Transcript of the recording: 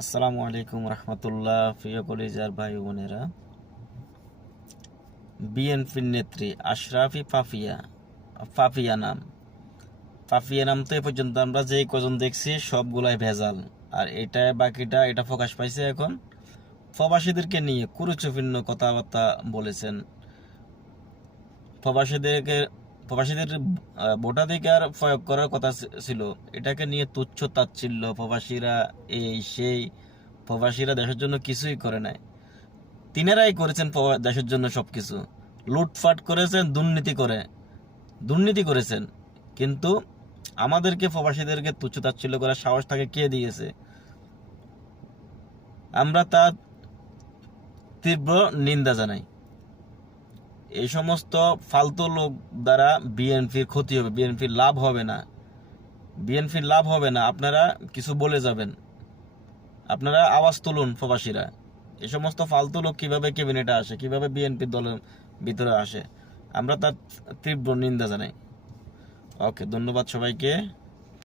আসসালামু আলাইকুম রহমতুল্লাহ। প্রিয় কলিজার ভাই বোনেরা, বিএনপির নেত্রী আশরাফি পাপিয়া নাম তো এ পর্যন্ত আমরা যেই কজন দেখছি সবগুলাই ভেজাল। আর এটা প্রকাশ পাইছে এখন। প্রবাসীদেরকে নিয়ে কুরুচিপূর্ণ কথাবার্তা বলেছেন। প্রবাসীদেরকে প্রবাসীদের ভোটাধিকার প্রয়োগ করার কথা ছিল, এটাকে নিয়ে তুচ্ছ তাচ্ছিল্য। প্রবাসীরা এই সেই, প্রবাসীরা দেশের জন্য কিছুই করে নাই। তিনারাই করেছেন দেশের জন্য সবকিছু। লুটপাট করেছেন, দুর্নীতি করেছেন, কিন্তু আমাদেরকে প্রবাসীদেরকে তুচ্ছতাচ্ছিল্য করার সাহস তাকে কে দিয়েছে? আমরা তার তীব্র নিন্দা জানাই। এই সমস্ত ফালতু লোক দ্বারা বিএনপির ক্ষতি হবে, বিএনপির লাভ হবে না। আপনারা কিছু বলে যাবেন, আপনারা আওয়াজ তুলুন প্রবাসীরা। এই সমস্ত ফালতু লোক কিভাবে ক্যাবিনেটে আসে, কিভাবে বিএনপি দলের ভিতরে আসে, আমরা তার তীব্র নিন্দা জানাই। ওকে, ধন্যবাদ সবাইকে।